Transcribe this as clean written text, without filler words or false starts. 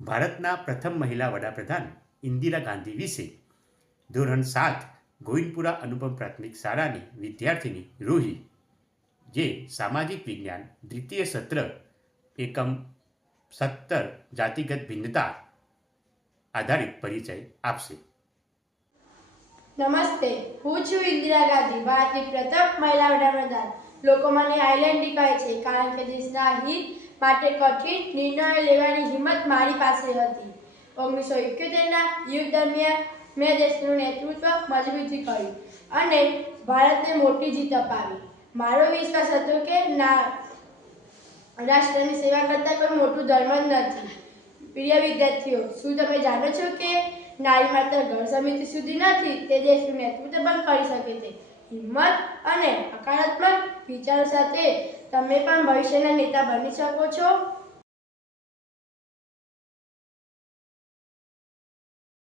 ભારતના પ્રથમ મહિલા વડાપ્રધાન ઇન્દિરા ગાંધી વિશે ધોરણ 7 ગોવિંદપુરા અનુપમ પ્રાથમિક શાળાની વિદ્યાર્થીની રૂહી, જે સામાજિક વિજ્ઞાન દ્વિતીય સત્ર એકમ 17 જાતિગત ભિન્નતા આધારિત પરિચય આપશે. નમસ્તે, હું છું ઇન્દિરા ગાંધી, ભારતની પ્રથમ મહિલા વડાપ્રધાન. લોકો મને આઇલેન્ડી કહે છે કારણ કે દેશના હિત માટે કઠિન નિર્ણયો લેવાની હિંમત મારી પાસે હતી. 1971ના યુદ્ધ દરમિયાન મેં દેશનું નેતૃત્વ મજબૂતીથી કર્યું અને ભારતને મોટી જીત અપાવી. મારો વિશ્વાસ હતો કે રાષ્ટ્રની સેવા કરતાં કોઈ મોટું ધર્મ જ નથી. પ્રિય વિદ્યાર્થીઓ, શું તમે જાણો છો કે નારી માત્ર ઘર સમિતિ સુધી નથી, તે દેશનું નેતૃત્વ પણ કરી શકે છે. હિંમત અને હકારાત્મક વિચારો સાથે તમે પણ ભવિષ્યના નેતા બની શકો છો.